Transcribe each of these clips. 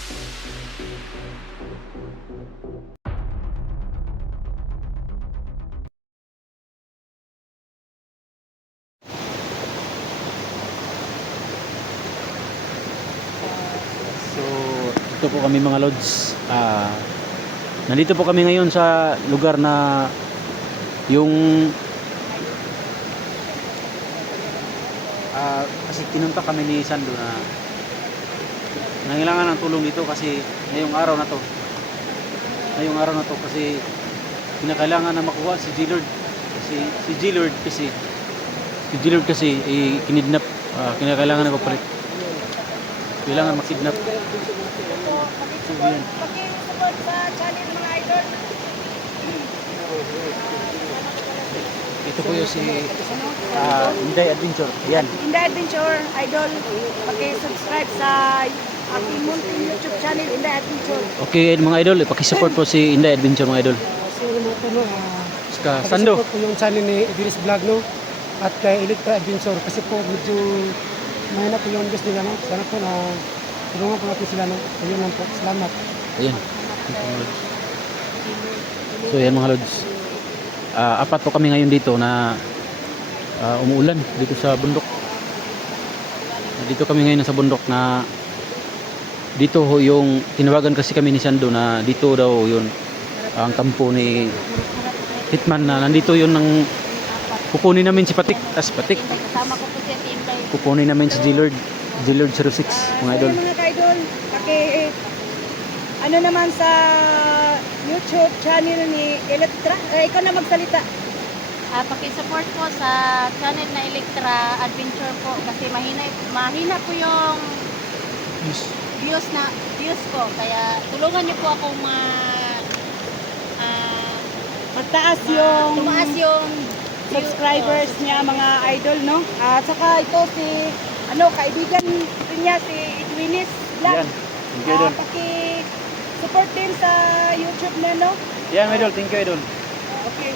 So, ito po kami mga lods. Nandito po kami ngayon sa lugar na yung kasi tinunta kami ni Sando na nangailangan ng tulong dito kasi ngayong araw na to kasi kinakailangan na makuha si G-Lord kasi kinidnap, kinakailangan na papalit, kailangan makidnap. So yan, Paki-support sa channel mga idol. ito po yung si Inday Adventure. Yan, Inday Adventure idol. Paki-subscribe sa aking munting YouTube channel Inday Adventure. okay mga idol, pakisupport po si Inday Adventure mga idol. So, no, Saka Sando, po yung channel ni Idris Vlog, no? At kay Electra Adventure kasi po medyo mahina po yung gusto nila, no? Sana po na tulungan po natin sila, no? Ayun lang po. Salamat. ayan. So yan mga lods, apat po kami ngayon dito na umuulan dito sa bundok. Dito kami ngayon sa bundok na dito ho yung tinawagan kasi kami ni Sando na dito daw yun ang kampo ni Hitman, na nandito yun ng kukunin namin si Patik, Patik Kasama ko po si Inday. kukunin namin si G-Lord 06 mga idol. So, mga ka-idol, ano naman sa YouTube channel ni Electra, ikaw na magsalita. Paki-support po sa channel na Electra Adventure po kasi mahina po yung views ko, kaya tulungan niyo po akong Magtaas yung tumaas yung subscribers niya mga idol, no? At saka ito si kaibigan din niya si Edwinis Yan, Vlog. thank you idol. Paki-support din sa YouTube niya, no? Yan idol, thank you idol. Okay.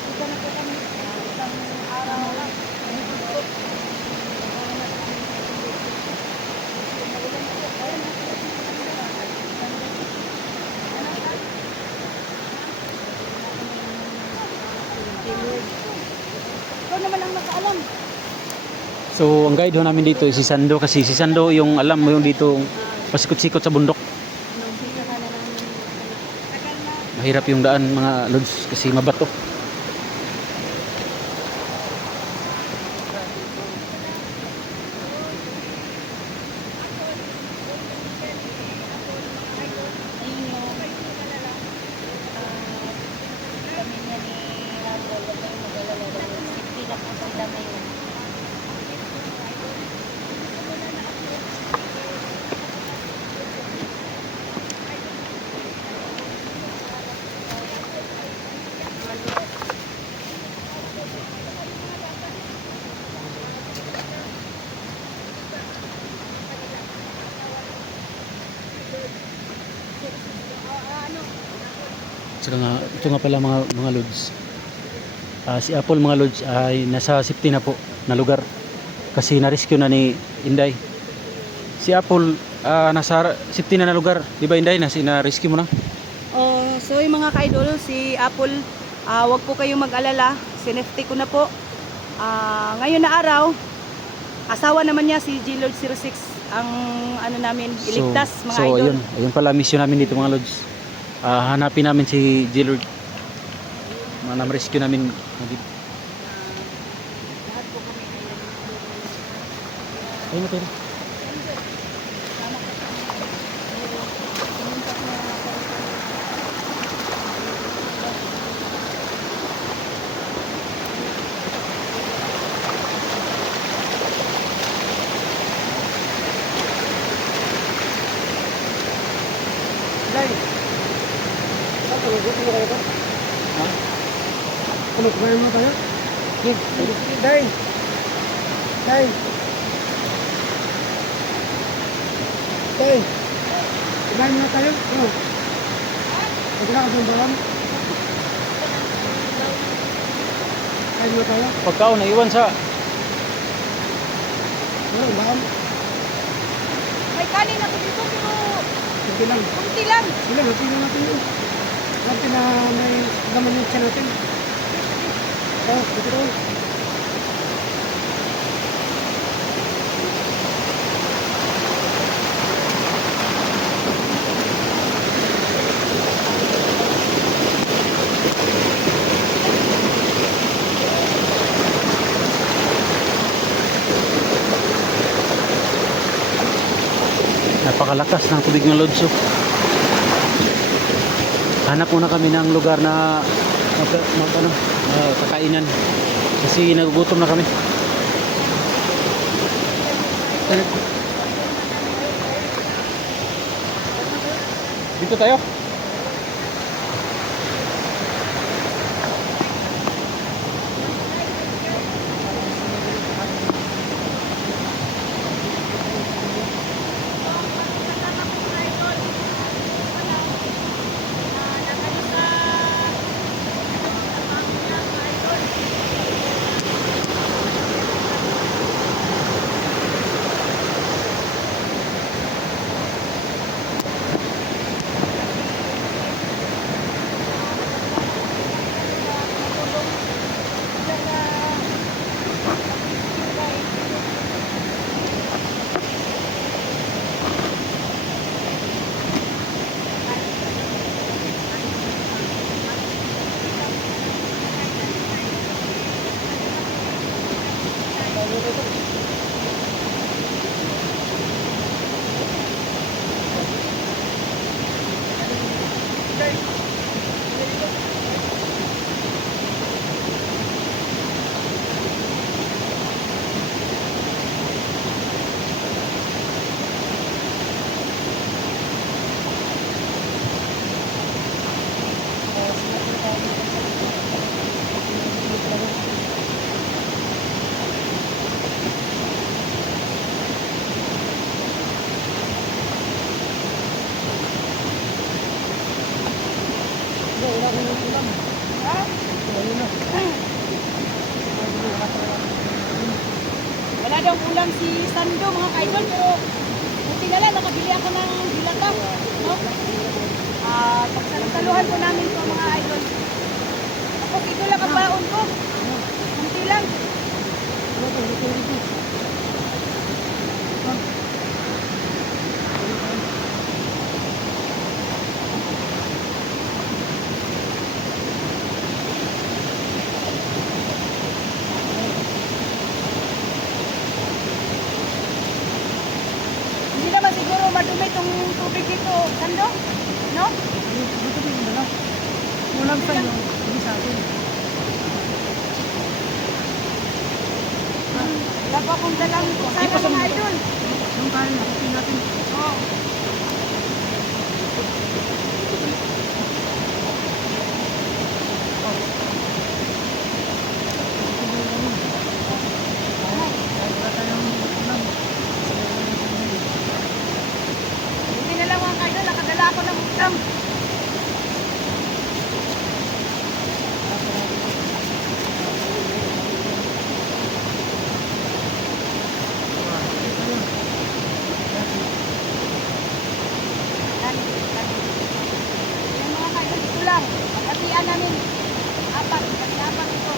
Sika na po kami isang araw lang. Ikaw naman ang nakaalam. So ang guide ho namin dito si Sando, kasi si Sando yung alam mo yung dito pasikot-sikot sa bundok. Mahirap yung daan mga lods kasi mabato. pamilya ni Rumble, huwag kayong mag-alala dahil safety na po sila ngayon. Saka nga, ito nga pala mga lods. Si Apple mga lods ay nasa safety na po na lugar. Kasi na-rescue na ni Inday. Si Apple nasa safety na lugar. Di ba Inday? Na-rescue mo na? So yung mga ka-idol, si Apple, wag po kayong mag-alala. Sinefty ko na po. Ngayon na araw, asawa naman niya si G-Lord 06 ang namin iligtas mga so idol. ayun pala mission namin dito mga lods. Hanapin namin si G-Lord. Na-rescue namin. Ayun natin. Day. Ano, gusto mo kayo ba? Ha? Ano, kumain mo tayo? Day. Day. Day. Kumain mo tayo? Ano? Pagka ka dyan ba? Kain mo tayo? Pagkaon na iwan sa Ano, baka? kanin ako dito pero Kunti lang. kunti lang. Sila, natin natin yun. Natin na may laman yung tiyan natin. Oh, dito ko. Napakalakas ng tubig ng Lods. Oh. Hanap muna kami ng lugar na kakainan kasi nagugutom na kami. Dito tayo. Wala daw ulam si Sando mga kaidol pero buti na lang nakabili ako ng dilata. No? Pagsaluhan po namin po mga idol. Tapos ito lang ang baon ko. Kunti lang. Hindi naman siguro madumi itong tubig dito, Sando? No? Ulam sa inyo, hindi sa atin. Wala pa akong dalang sana mga idol. Yung kain natin. Oh. Hindi na lang mga idol, nakadala ako ng ulam. Yung mga idol, ito lang. Pagkatian namin. Apat ito.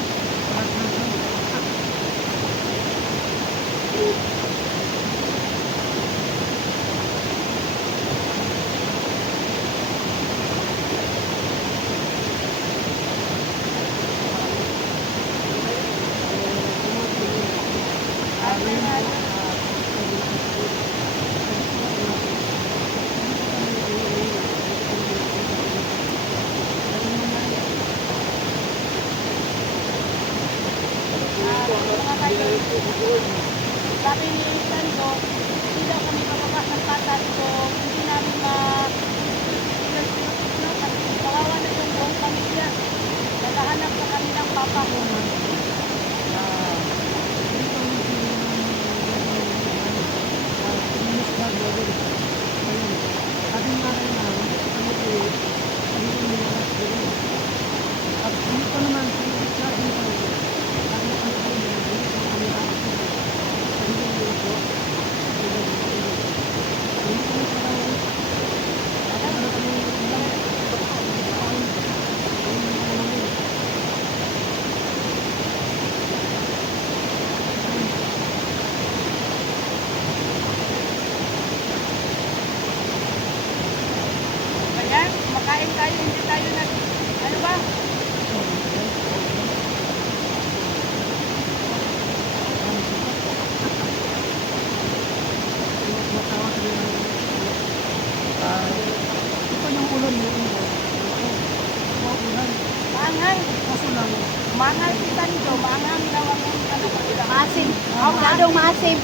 Mangal kita nito, mangal daw ang ano pagka. Maasim. Masyadong maasim.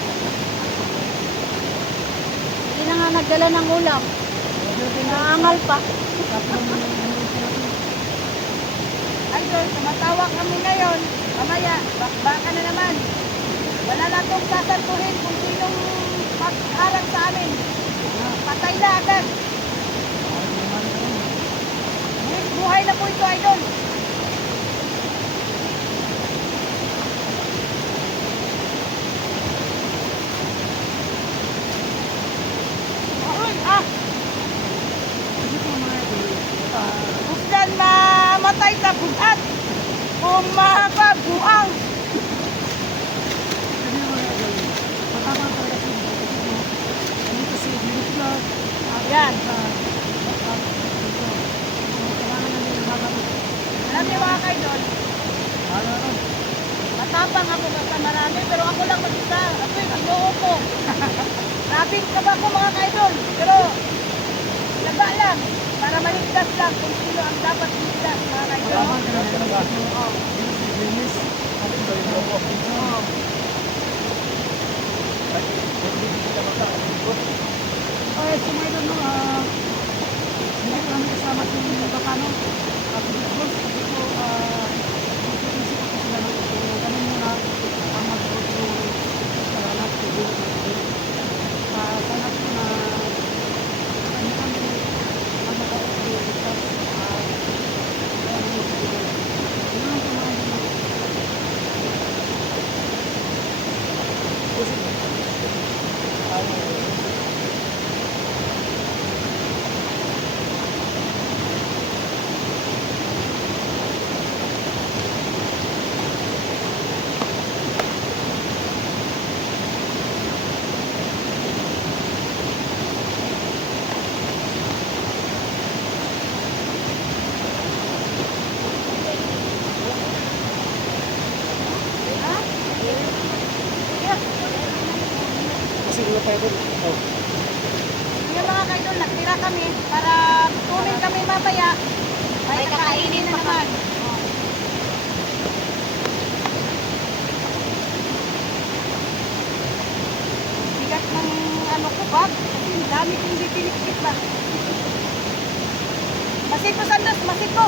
Hindi na nga nagdala ng ulam. Naangal pa. Idol, tumatawag kami ngayon. Mamaya, baka na naman. Wala na itong sasantuhin kung sinong magharap sa amin. Patay na agad. Buhay na po ito, Idol. Ay, Kung yan mamatay ka bugat. Kung makabuang. Yan. Alam niyo mga kaidol, matapang ako basta marami, pero ako lang mag-isa. Ako'y ginoo ko. Rabing ka ba ako mga kaidol? Pero, laga lang. Para maligtas lang kung sino ang dapat ligtas mga kaidol. Oo. Ay, sumaydon no, hindi ko namin kasama si Bacano. Boss, sabi ko, mag-iisip ako sila ng ito. Ganun muna ang mag-go sa lahat ko. Sana po na kami ang mag-go-ligtas. Ganun po mga kasi wala tayo doon. Yung mga kaidol, nagtira kami para tumin kami mamaya. Ay, kakainin na naman. Bigat ng ano ko bag. Kasi ang dami kong bibinikit ba. Masid mo, Sandos, masid mo.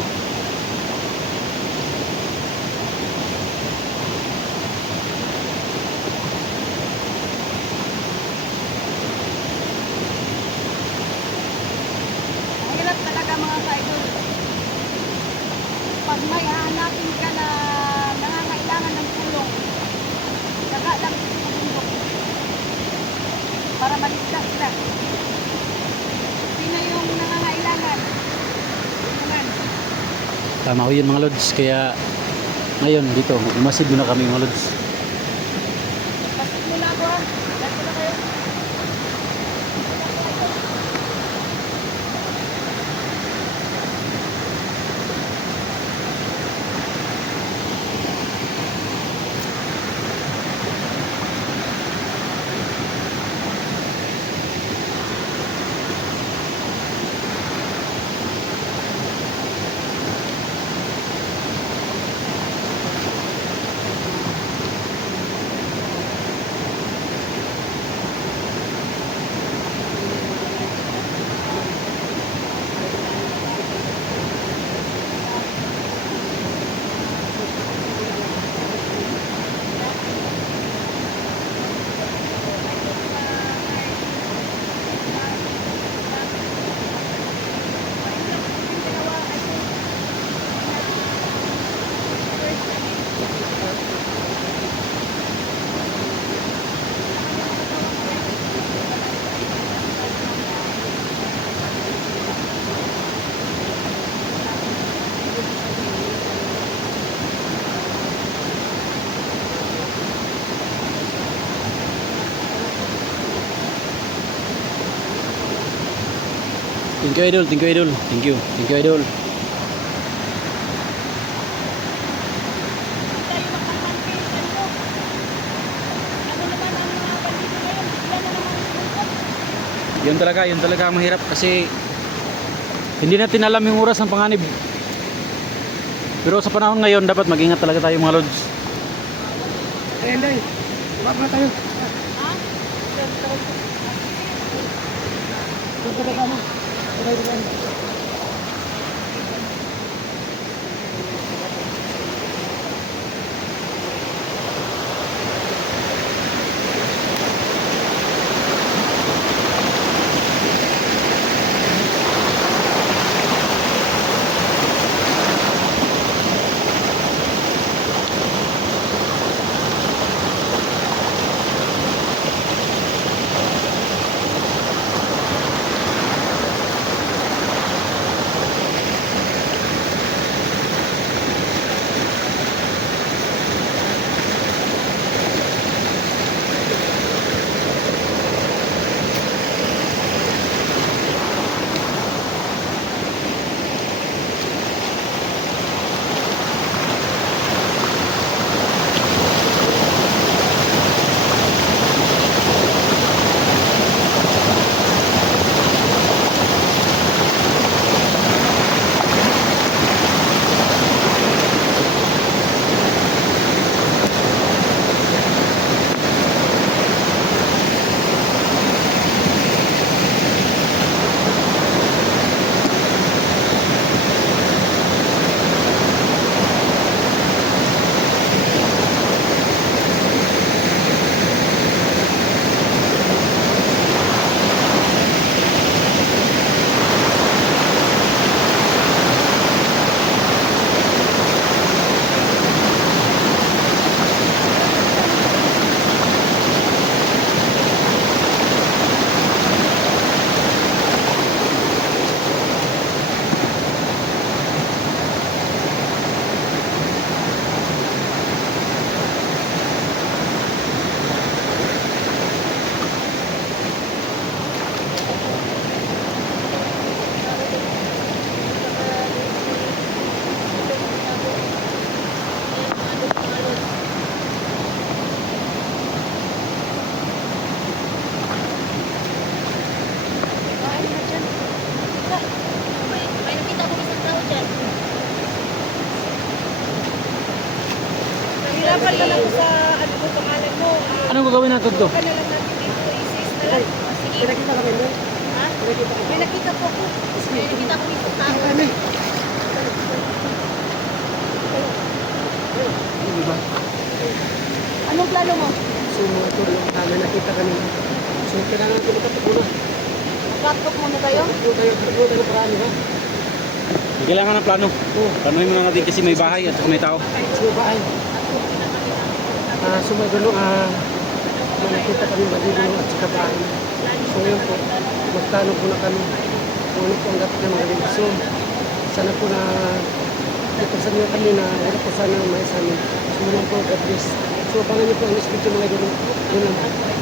Mahirap talaga mga ka-idol. Pag may hahanapin ka na nangangailangan ng tulong, saka lang sa bundok para maligtas ka. Sino yung nangangailangan? Tulungan. Tama ko yun mga lods. Kaya ngayon dito, umasid muna kami mga lods. Pasok muna ako ha. Dahil ko na kayo. Thank you idol, thank you idol. Thank you idol. Tayo makapagpisan ko. Ano naman ang mga bandito ngayon? Bigla na naman ang Yun talaga ang mahirap kasi hindi natin alam yung oras ng panganib. Pero sa panahon ngayon, dapat mag-ingat talaga tayo mga lods. Ayan, Day. Baba na tayo. Baba na. Baba na. May nakita ko isang tao dyan. Nahirapan ka lang sa ano mo, pangalan mo. Anong gagawin natin to? Ka na lang natin dito, isis na lang. Sige. Pinakita kami, Day. Ha? May nakita po ako. May nakita ko isang tao. Kami. Hindi ba? Anong plano mo? So, tulong kami, nakita kami. So, kailangan natin magkapagulong. Laptop mo na kayo? Doon tayo parami, ha? Hindi kailangan ng plano. Planuhin mo na natin kasi may bahay at saka may tao. So, bahay. So, magulong, nakita kami magulong at saka bahay. So, ngayon po, magtanong po na kami kung ano po ang dapat na magaling. So, sana po na ipagsan niyo kami na wala po sana may sa amin. So, muna po, God bless. So, pangan niyo po ang next video mga idol. Yun lang.